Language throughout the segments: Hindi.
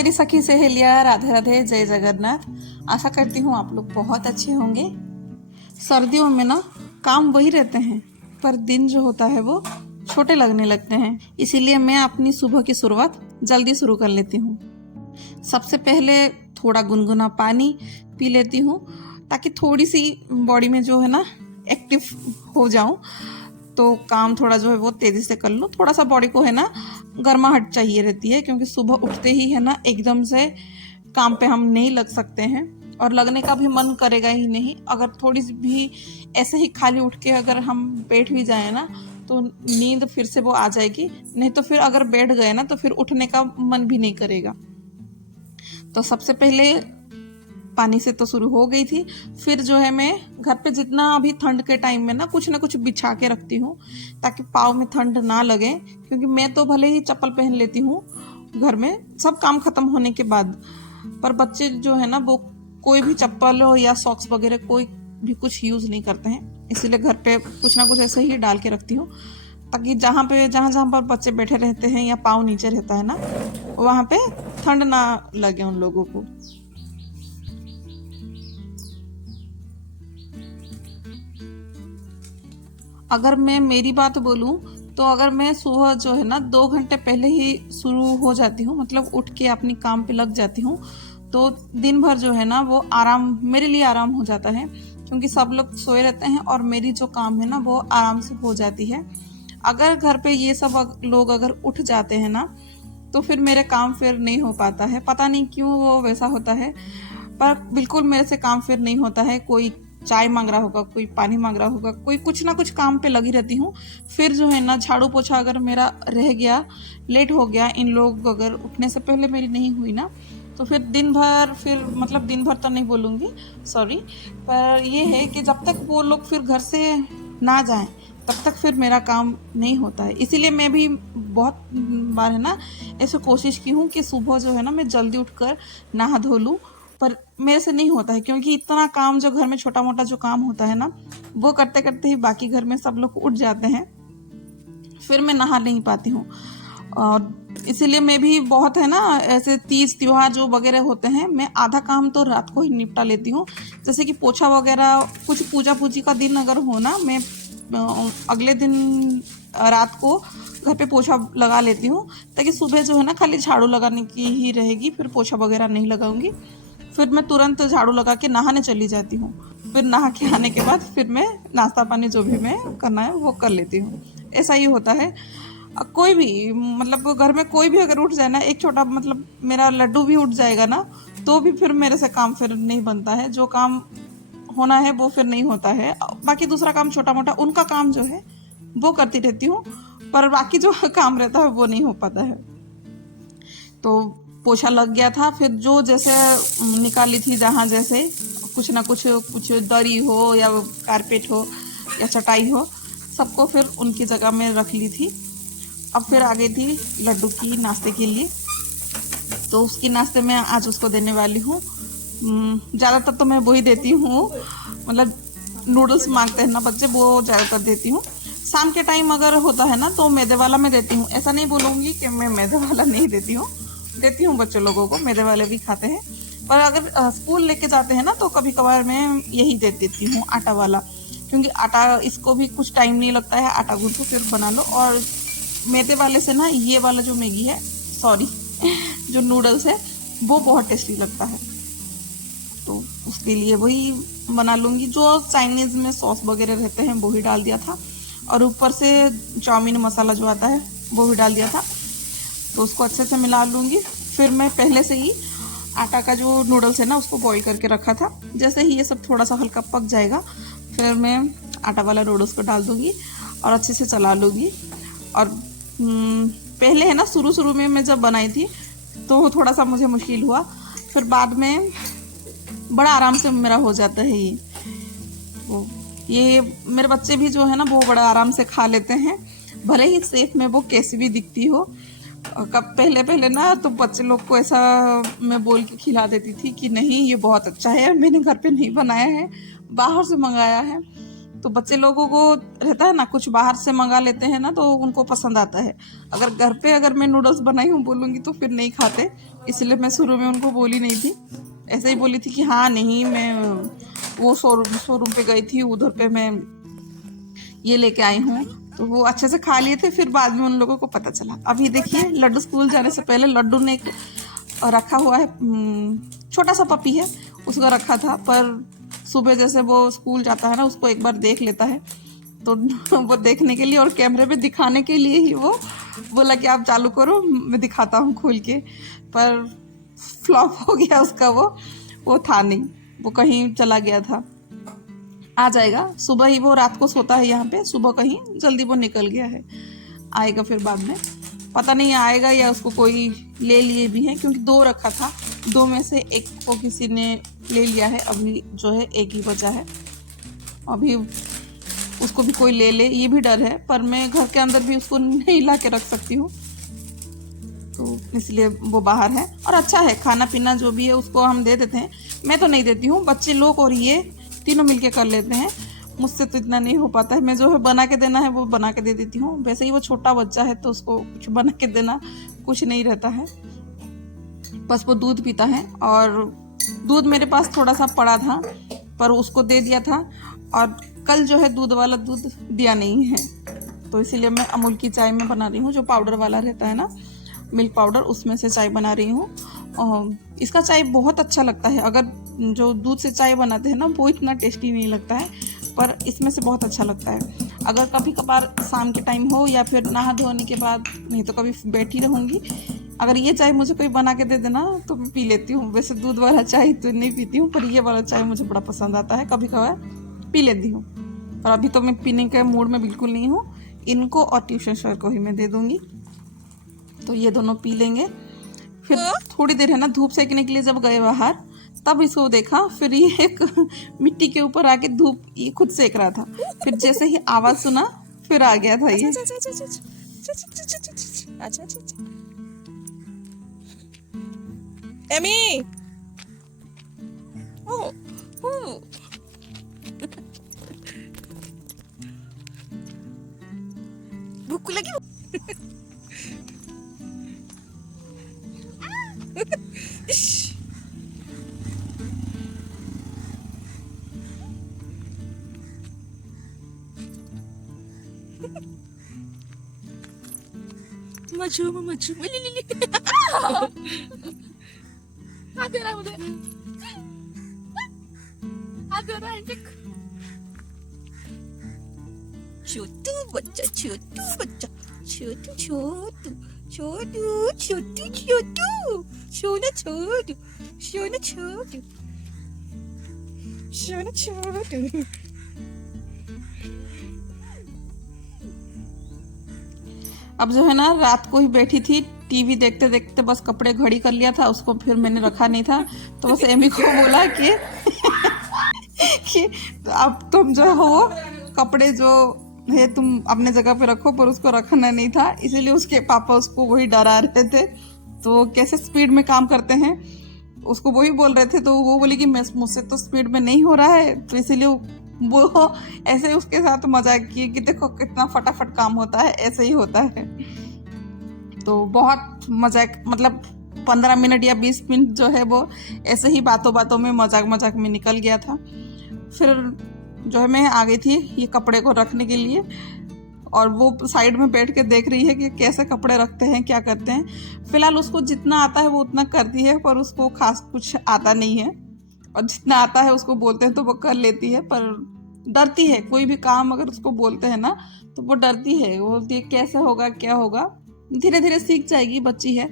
मेरी सखी सहेलियां, राधे राधे, जय जगन्नाथ। आशा करती हूँ आप लोग बहुत अच्छे होंगे। सर्दियों में ना काम वही रहते हैं, पर दिन जो होता है वो छोटे लगने लगते हैं। इसीलिए मैं अपनी सुबह की शुरुआत जल्दी शुरू कर लेती हूँ। सबसे पहले थोड़ा गुनगुना पानी पी लेती हूँ, ताकि थोड़ी सी बॉडी में जो है ना एक्टिव हो जाऊं, तो काम थोड़ा जो है वो तेज़ी से कर लूँ। थोड़ा सा बॉडी को है ना गर्माहट चाहिए रहती है, क्योंकि सुबह उठते ही है ना एकदम से काम पे हम नहीं लग सकते हैं, और लगने का भी मन करेगा ही नहीं। अगर थोड़ी सी भी ऐसे ही खाली उठ के अगर हम बैठ भी जाए ना, तो नींद फिर से वो आ जाएगी। नहीं तो फिर अगर बैठ गए ना तो फिर उठने का मन भी नहीं करेगा। तो सबसे पहले पानी से तो शुरू हो गई थी। फिर जो है मैं घर पे जितना अभी ठंड के टाइम में ना कुछ बिछा के रखती हूँ, ताकि पाँव में ठंड ना लगे। क्योंकि मैं तो भले ही चप्पल पहन लेती हूँ घर में सब काम खत्म होने के बाद, पर बच्चे जो है ना वो कोई भी चप्पल हो या सॉक्स वगैरह कोई भी कुछ यूज़ नहीं करते हैं। इसीलिए घर पे कुछ ना कुछ ऐसे ही डाल के रखती हूँ, ताकि जहाँ पर बच्चे बैठे रहते हैं या पाँव नीचे रहता है ना, वहाँ पे ठंड ना लगे उन लोगों को। अगर मैं मेरी बात बोलूं, तो अगर मैं सुबह जो है ना 2 घंटे पहले ही शुरू हो जाती हूँ, मतलब उठ के अपनी काम पे लग जाती हूँ, तो दिन भर जो है ना वो आराम, मेरे लिए आराम हो जाता है। क्योंकि सब लोग सोए रहते हैं और मेरी जो काम है ना वो आराम से हो जाती है। अगर घर पे ये सब लोग अगर उठ जाते हैं ना, तो फिर मेरे काम फिर नहीं हो पाता है। पता नहीं क्यों वो वैसा होता है, पर बिल्कुल मेरे से काम फिर नहीं होता है। कोई चाय मांग रहा होगा, कोई पानी मांग रहा होगा, कोई कुछ ना कुछ काम पे लगी रहती हूँ। फिर जो है ना झाड़ू पोछा अगर मेरा रह गया, लेट हो गया, इन लोग अगर उठने से पहले मेरी नहीं हुई ना, तो फिर दिन भर, फिर मतलब दिन भर तो नहीं बोलूँगी, सॉरी, पर ये है कि जब तक वो लोग फिर घर से ना जाएं तब तक फिर मेरा काम नहीं होता है। इसीलिए मैं भी बहुत बार है ना ऐसे कोशिश की हूँ कि सुबह जो है ना मैं जल्दी उठकर नहा धो लूँ, पर मेरे से नहीं होता है। क्योंकि इतना काम जो घर में छोटा मोटा जो काम होता है ना, वो करते करते ही बाकी घर में सब लोग उठ जाते हैं, फिर मैं नहा नहीं पाती हूँ। और इसीलिए मैं भी बहुत है ना ऐसे तीज त्योहार जो वगैरह होते हैं, मैं आधा काम तो रात को ही निपटा लेती हूँ। जैसे कि पोछा वगैरह, कुछ पूजा पूजी का दिन अगर हो ना, मैं अगले दिन रात को घर पे पोछा लगा लेती हूँ, ताकि सुबह जो है ना खाली झाड़ू लगाने की ही रहेगी, फिर पोछा वगैरह नहीं लगाऊंगी। फिर मैं तुरंत झाड़ू लगा के नहाने चली जाती हूँ। फिर नहा के आने के बाद फिर मैं नाश्ता पानी जो भी मैं करना है वो कर लेती हूँ। ऐसा ही होता है। कोई भी मतलब घर में कोई भी अगर उठ जाए ना, एक छोटा मतलब मेरा लड्डू भी उठ जाएगा ना, तो भी फिर मेरे से काम फिर नहीं बनता है। जो काम होना है वो फिर नहीं होता है। बाकी दूसरा काम छोटा मोटा उनका काम जो है वो करती रहती हूँ, पर बाकी जो काम रहता है वो नहीं हो पाता है। तो पोछा लग गया था, फिर जो जैसे निकाली थी जहाँ जैसे कुछ ना कुछ दरी हो या कारपेट हो या चटाई हो, सबको फिर उनकी जगह में रख ली थी। अब फिर आ गई थी लड्डू की नाश्ते के लिए, तो उसकी नाश्ते में आज उसको देने वाली हूँ। ज़्यादातर तो मैं वही देती हूँ, मतलब नूडल्स मांगते हैं ना बच्चे, वो ज़्यादातर देती हूँ। शाम के टाइम अगर होता है ना तो मैदे वाला मैं देती हूँ। ऐसा नहीं बोलूँगी कि मैं मैदे वाला नहीं देती हूँ बच्चे लोगों को, मैदे वाले भी खाते हैं। पर अगर स्कूल लेके जाते हैं ना तो कभी कभार मैं यही दे देती हूँ, आटा वाला। क्योंकि आटा, इसको भी कुछ टाइम नहीं लगता है, आटा गूंथो फिर बना लो। और मैदे वाले से ना ये वाला जो मैगी है, सॉरी जो नूडल्स है, वो बहुत टेस्टी लगता है। तो उसके लिए वही बना लूँगी। जो चाइनीज़ में सॉस वगैरह रहते हैं वो ही डाल दिया था, और ऊपर से चाउमीन मसाला जो आता है वो भी डाल दिया था। तो उसको अच्छे से मिला लूँगी। फिर मैं पहले से ही आटा का जो नूडल्स है ना उसको बॉईल करके रखा था। जैसे ही ये सब थोड़ा सा हल्का पक जाएगा, फिर मैं आटा वाला नूडल्स को डाल दूँगी और अच्छे से चला लूँगी। और पहले है ना शुरू में मैं जब बनाई थी तो थोड़ा सा मुझे मुश्किल हुआ, फिर बाद में बड़ा आराम से मेरा हो जाता है ये मेरे बच्चे भी जो है ना वो बड़ा आराम से खा लेते हैं, भले ही सेफ में वो कैसी भी दिखती हो। कब पहले ना तो बच्चे लोग को ऐसा मैं बोल के खिला देती थी कि नहीं ये बहुत अच्छा है, मैंने घर पे नहीं बनाया है, बाहर से मंगाया है। तो बच्चे लोगों को रहता है ना, कुछ बाहर से मंगा लेते हैं ना तो उनको पसंद आता है। अगर घर पे अगर मैं नूडल्स बनाई हूँ बोलूँगी तो फिर नहीं खाते, इसलिए मैं शुरू में उनको बोली नहीं थी। ऐसे ही बोली थी कि हाँ नहीं, मैं वो शोरूम पे गई थी, उधर पे मैं ये लेके आई हूँ। तो वो अच्छे से खा लिए थे, फिर बाद में उन लोगों को पता चला। अभी देखिए लड्डू स्कूल जाने से पहले लड्डू ने एक रखा हुआ है, छोटा सा पपी है, उसका रखा था। पर सुबह जैसे वो स्कूल जाता है ना, उसको एक बार देख लेता है, तो वो देखने के लिए और कैमरे पे दिखाने के लिए ही वो बोला कि आप चालू करो, मैं दिखाता हूँ खोल के। पर फ्लॉप हो गया उसका, वो था नहीं, वो कहीं चला गया था। आ जाएगा सुबह ही, वो रात को सोता है यहाँ पे, सुबह कहीं जल्दी वो निकल गया है, आएगा फिर बाद में। पता नहीं आएगा या उसको कोई ले लिए भी है, क्योंकि 2 रखा था, 2 में से 1 को किसी ने ले लिया है। अभी जो है 1 ही बचा है, अभी उसको भी कोई ले ले ये भी डर है। पर मैं घर के अंदर भी उसको नहीं ला के रख सकती हूँ, तो इसलिए वो बाहर है। और अच्छा है, खाना पीना जो भी है उसको हम दे देते हैं। मैं तो नहीं देती हूँ, बच्चे लोग और ये तीनों मिलके कर लेते हैं, मुझसे तो इतना नहीं हो पाता है। मैं जो है बना के देना है वो बना के दे देती हूँ। वैसे ही वो छोटा बच्चा है तो उसको कुछ बना के देना कुछ नहीं रहता है, बस वो दूध पीता है। और दूध मेरे पास थोड़ा सा पड़ा था पर उसको दे दिया था, और कल जो है दूध वाला दूध दिया नहीं है, तो इसीलिए मैं अमूल की चाय में बना रही हूँ, जो पाउडर वाला रहता है ना, मिल्क पाउडर, उसमें से चाय बना रही हूँ। इसका चाय बहुत अच्छा लगता है। अगर जो दूध से चाय बनाते हैं ना वो इतना टेस्टी नहीं लगता है, पर इसमें से बहुत अच्छा लगता है। अगर कभी कभार शाम के टाइम हो या फिर नहा धोने के बाद, नहीं तो कभी बैठी रहूँगी, अगर ये चाय मुझे कोई बना के दे देना तो मैं पी लेती हूँ। वैसे दूध वाला चाय तो नहीं पीती हूँ, पर ये वाला चाय मुझे बड़ा पसंद आता है, कभी कभार पी लेती हूँ। और अभी तो मैं पीने के मूड में बिल्कुल नहीं हूँ। इनको और ट्यूशन सर को ही मैं दे दूँगी, तो ये दोनों पी लेंगे। फिर थोड़ी देर है ना धूप सेकने के लिए जब गए बाहर, तब इसको देखा, फिर ये एक मिट्टी के ऊपर आके धूप ये खुद सेक रहा था। फिर जैसे ही आवाज सुना फिर आ गया था ये। एमी, ओ, ओ, भूख लगी। मजू मजू लिली हाथ दे रहा है मुझे, हाथ दे रहा है। छोटू बच्चा, छोटू बच्चा, छोटू छोटू छोटू छोटू छोटू, सोना छोटू, सोना छोटू, सोना छोटू। अब जो है ना रात को ही बैठी थी टीवी देखते देखते, बस कपड़े घड़ी कर लिया था उसको, फिर मैंने रखा नहीं था, तो बस एमी को बोला कि अब तुम जो हो कपड़े जो है तुम अपने जगह पे रखो, पर उसको रखना नहीं था। इसीलिए उसके पापा उसको वही डरा रहे थे, तो कैसे स्पीड में काम करते हैं उसको वही बोल रहे थे। तो वो बोली कि मैं मुझसे तो स्पीड में नहीं हो रहा है, तो इसीलिए वो ऐसे उसके साथ मजाक किए कि देखो कितना फटाफट काम होता है, ऐसे ही होता है। तो बहुत मजाक, मतलब 15 मिनट या 20 मिनट जो है वो ऐसे ही बातों बातों में मजाक मजाक में निकल गया था। फिर जो है मैं आ गई थी ये कपड़े को रखने के लिए, और वो साइड में बैठ के देख रही है कि कैसे कपड़े रखते हैं, क्या करते हैं। फिलहाल उसको जितना आता है वो उतना करती है, पर उसको खास कुछ आता नहीं है, और जितना आता है उसको बोलते हैं तो वो कर लेती है, पर डरती है। कोई भी काम अगर उसको बोलते हैं ना तो वो डरती है, वो बोलती है कैसे होगा क्या होगा। धीरे धीरे सीख जाएगी, बच्ची है।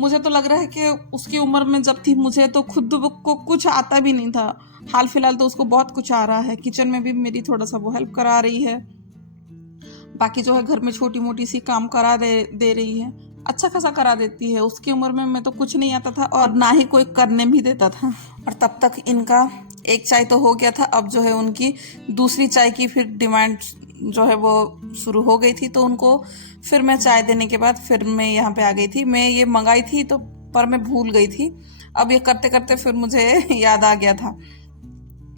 मुझे तो लग रहा है कि उसकी उम्र में जब थी मुझे तो खुद को कुछ आता भी नहीं था, हाल फिलहाल तो उसको बहुत कुछ आ रहा है। किचन में भी मेरी थोड़ा सा वो हेल्प करा रही है, बाकी जो है घर में छोटी मोटी सी काम करा दे रही है, अच्छा खासा करा देती है। उसकी उम्र में मैं तो कुछ नहीं आता था और ना ही कोई करने भी देता था। और तब तक इनका एक चाय तो हो गया था, अब जो है उनकी दूसरी चाय की फिर डिमांड जो है वो शुरू हो गई थी। तो उनको फिर मैं चाय देने के बाद फिर मैं यहाँ पे आ गई थी। मैं ये मंगाई थी तो पर मैं भूल गई थी, अब ये करते करते फिर मुझे याद आ गया था।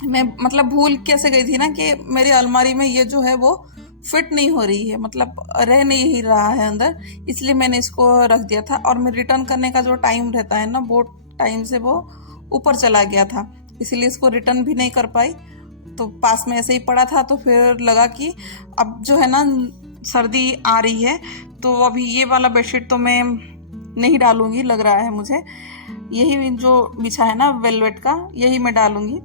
मैं मतलब भूल कैसे गई थी ना कि मेरी अलमारी में ये जो है वो फिट नहीं हो रही है, मतलब रह नहीं ही रहा है अंदर, इसलिए मैंने इसको रख दिया था। और मैं रिटर्न करने का जो टाइम रहता है ना, वो टाइम से वो ऊपर चला गया था, इसीलिए इसको रिटर्न भी नहीं कर पाई। तो पास में ऐसे ही पड़ा था, तो फिर लगा कि अब जो है ना सर्दी आ रही है, तो अभी ये वाला बेडशीट तो मैं नहीं डालूंगी, लग रहा है मुझे। यही जो बिछा है ना वेलवेट का, यही मैं डालूंगी।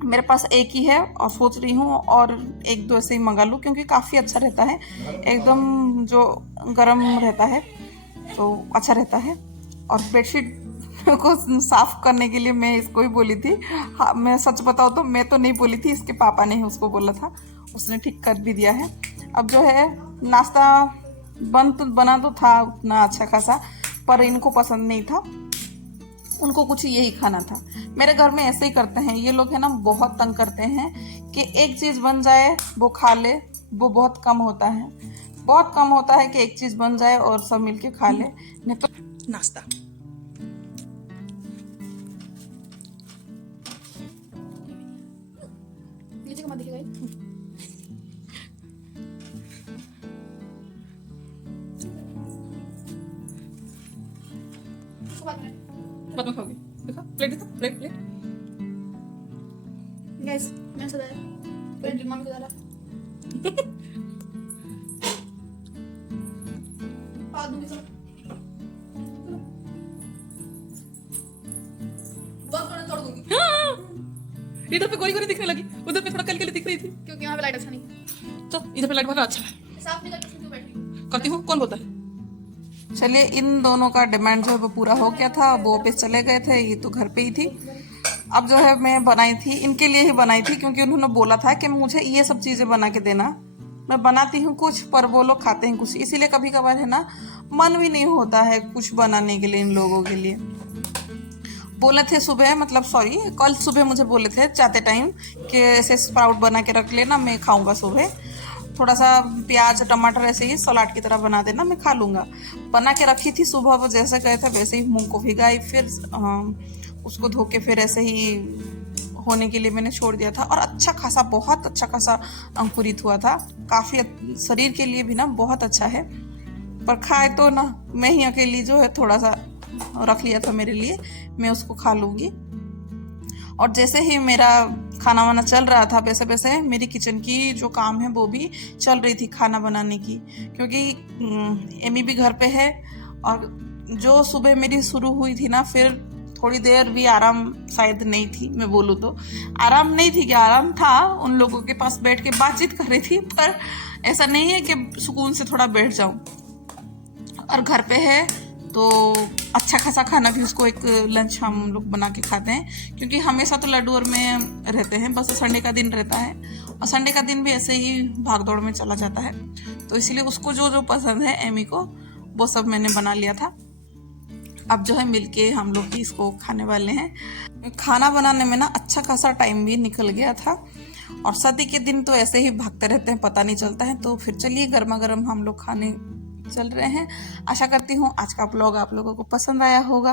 मेरे पास एक ही है और सोच रही हूँ और एक दो ऐसे ही मंगा लूँ, क्योंकि काफ़ी अच्छा रहता है, एकदम जो गर्म रहता है तो अच्छा रहता है। और बेडशीट को साफ करने के लिए मैं इसको ही बोली थी। हाँ, मैं सच बताऊँ तो मैं तो नहीं बोली थी, इसके पापा ने ही उसको बोला था, उसने ठीक कर भी दिया है। अब जो है नाश्ता बना तो था उतना अच्छा खासा, पर इनको पसंद नहीं था, उनको कुछ यही खाना था। मेरे घर में ऐसे ही करते हैं ये लोग, है ना, बहुत तंग करते हैं कि एक चीज़ बन जाए वो खा ले, वो बहुत कम होता है, बहुत कम होता है कि एक चीज़ बन जाए और सब मिलके खा ले, नहीं तो नाश्ता। नीचे का मत देखिएगा। बाद में खाओगे। देखा प्लेट, देखा प्लेट प्लेट। गाइस मैं सदा प्लेट मम्मी को डाला। पाव दूंगी सब। बहुत बड़ा तोड़ दूंगी। इधर पे गोरी गोरी दिखने लगी, उधर पे थोड़ा कल दिख रही थी। क्योंकि यहाँ पे लाइट अच्छा नहीं है। तो इधर पे लाइट बड़ा अच्छा है। साफ नहीं करके क्यों बैठी हूँ? करती हूँ, कौन बोलता है। चलिए, इन दोनों का डिमांड जो है वो पूरा हो गया था, वो ऑफिस चले गए थे, ये तो घर पे ही थी। अब जो है मैं बनाई थी, इनके लिए ही बनाई थी, क्योंकि उन्होंने बोला था कि मुझे ये सब चीज़ें बना के देना। मैं बनाती हूँ कुछ, पर वो लोग खाते हैं कुछ, इसीलिए कभी कभार है ना मन भी नहीं होता है कुछ बनाने के लिए इन लोगों के लिए। बोले थे सुबह, मतलब सॉरी कल सुबह मुझे बोले थे जाते टाइम कि ऐसे स्प्राउट बना के रख लेना, मैं खाऊंगा सुबह, थोड़ा सा प्याज टमाटर ऐसे ही सलाद की तरह बना देना, मैं खा लूँगा। बना के रखी थी, सुबह वो जैसे गए थे वैसे ही मूंग को भिगाई, फिर उसको धो के फिर ऐसे ही होने के लिए मैंने छोड़ दिया था। और अच्छा खासा, बहुत अच्छा खासा अंकुरित हुआ था, काफ़ी शरीर के लिए भी ना बहुत अच्छा है। पर खाए तो ना मैं ही अकेली जो है थोड़ा सा रख लिया था मेरे लिए, मैं उसको खा लूँगी। और जैसे ही मेरा खाना वाना चल रहा था, वैसे वैसे मेरी किचन की जो काम है वो भी चल रही थी, खाना बनाने की, क्योंकि एमी भी घर पे है। और जो सुबह मेरी शुरू हुई थी ना, फिर थोड़ी देर भी आराम शायद नहीं थी, मैं बोलूँ तो आराम नहीं थी, क्या आराम था, उन लोगों के पास बैठ के बातचीत कर रही थी, पर ऐसा नहीं है कि सुकून से थोड़ा बैठ जाऊँ। और घर पे है तो अच्छा खासा खाना भी उसको, एक लंच हम लोग बना के खाते हैं, क्योंकि हमेशा तो लड्डू में रहते हैं, बस संडे का दिन रहता है, और संडे का दिन भी ऐसे ही भाग दौड़ में चला जाता है, तो इसलिए उसको जो जो पसंद है एमी को, वो सब मैंने बना लिया था। अब जो है मिलके हम लोग ही इसको खाने वाले हैं। खाना बनाने में ना अच्छा खासा टाइम भी निकल गया था, और सर्दी के दिन तो ऐसे ही भागते रहते हैं, पता नहीं चलता है। तो फिर चलिए गर्मा गर्म हम लोग खाने चल रहे हैं। आशा करती हूँ आज का ब्लॉग आप लोगों को पसंद आया होगा।